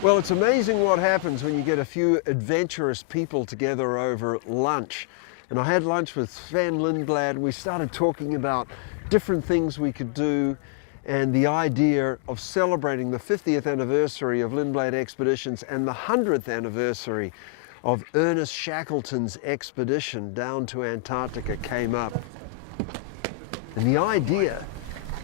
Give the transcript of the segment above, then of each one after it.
Well, it's amazing what happens when you get a few adventurous people together over lunch. And I had lunch with Van Lindblad, and we started talking about different things we could do and the idea of celebrating the 50th anniversary of Lindblad expeditions and the 100th anniversary of Ernest Shackleton's expedition down to Antarctica came up. And the idea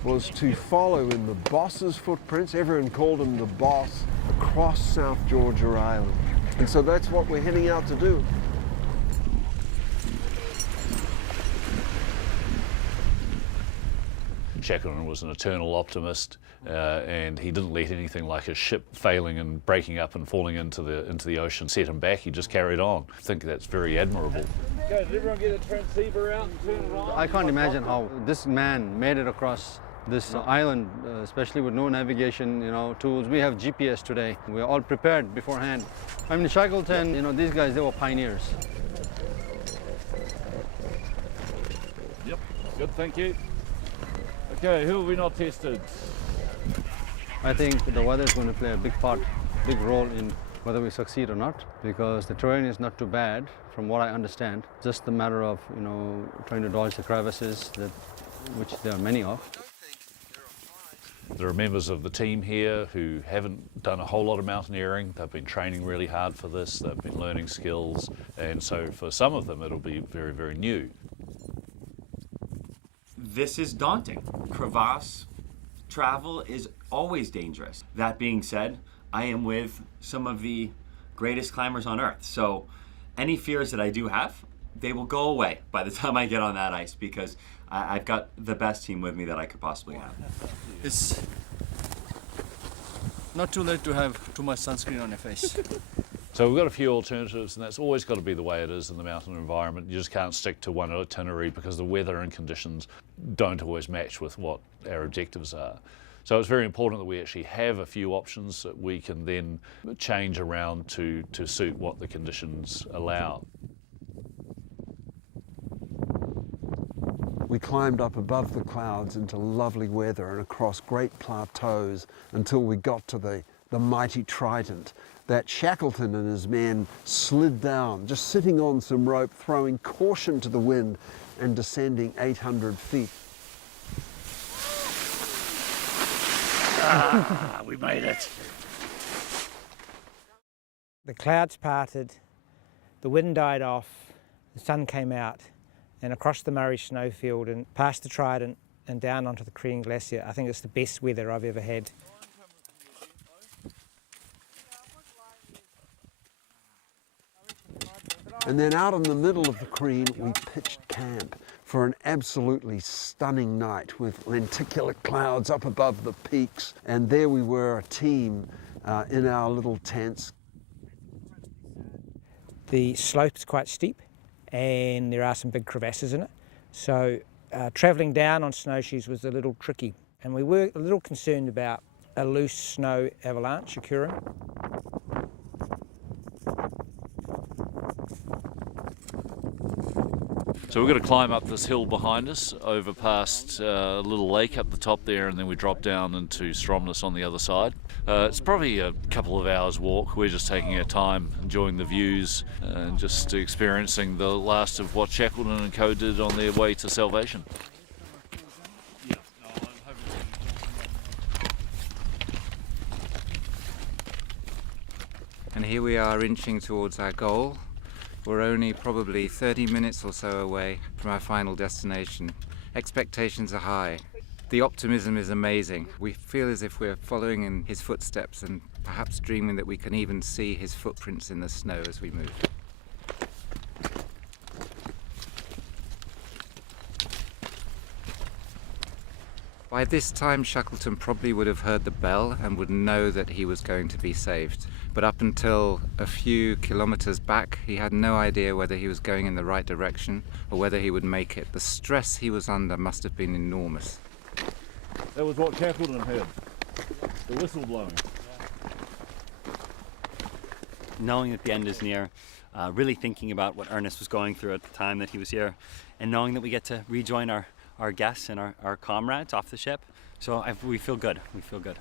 was to follow in the boss's footprints, everyone called him the boss, across South Georgia Island. And so that's what we're heading out to do. Shackleton was an eternal optimist, and he didn't let anything like his ship failing and breaking up and falling into the ocean set him back. He just carried on. I think that's very admirable. Okay, did everyone get a transceiver out and turn it on? I can't imagine how this man made it across this island, especially with no navigation, tools. We have GPS today. We're all prepared beforehand. I mean, Shackleton, these guys, they were pioneers. Yep, good, thank you. Okay, who have we not tested? I think the weather is going to play a big role in whether we succeed or not, because the terrain is not too bad, from what I understand. Just a matter of, trying to dodge the crevices, which there are many of. There are members of the team here who haven't done a whole lot of mountaineering. They've been training really hard for this. They've been learning skills, and so for some of them it'll be very, very new. This is daunting. Crevasse travel is always dangerous. That being said, I am with some of the greatest climbers on Earth. So any fears that I do have, they will go away by the time I get on that ice, because I've got the best team with me that I could possibly have. It's not too late to have too much sunscreen on your face. So we've got a few alternatives, and that's always got to be the way it is in the mountain environment. You just can't stick to one itinerary because the weather and conditions don't always match with what our objectives are. So it's very important that we actually have a few options that we can then change around to suit what the conditions allow. We climbed up above the clouds into lovely weather and across great plateaus until we got to the mighty Trident that Shackleton and his men slid down, just sitting on some rope, throwing caution to the wind and descending 800 feet. We made it. The clouds parted, the wind died off, the sun came out, and across the Murray snowfield and past the Trident and down onto the Crean Glacier. I think it's the best weather I've ever had. And then out in the middle of the Crean, we pitched camp for an absolutely stunning night with lenticular clouds up above the peaks. And there we were, a team in our little tents. The slope is quite steep and there are some big crevasses in it. So travelling down on snowshoes was a little tricky. And we were a little concerned about a loose snow avalanche occurring. So we've got to climb up this hill behind us, over past a little lake up the top there, and then we drop down into Stromness on the other side. It's probably a couple of hours walk. We're just taking our time, enjoying the views, and just experiencing the last of what Shackleton and co did on their way to salvation. And here we are inching towards our goal. We're only probably 30 minutes or so away from our final destination. Expectations are high. The optimism is amazing. We feel as if we're following in his footsteps and perhaps dreaming that we can even see his footprints in the snow as we move. By this time, Shackleton probably would have heard the bell and would know that he was going to be saved. But up until a few kilometers back, he had no idea whether he was going in the right direction or whether he would make it. The stress he was under must have been enormous. That was what Shackleton heard, the whistle blowing. Knowing that the end is near, really thinking about what Ernest was going through at the time that he was here, and knowing that we get to rejoin our guests and our comrades off the ship. So we feel good, we feel good.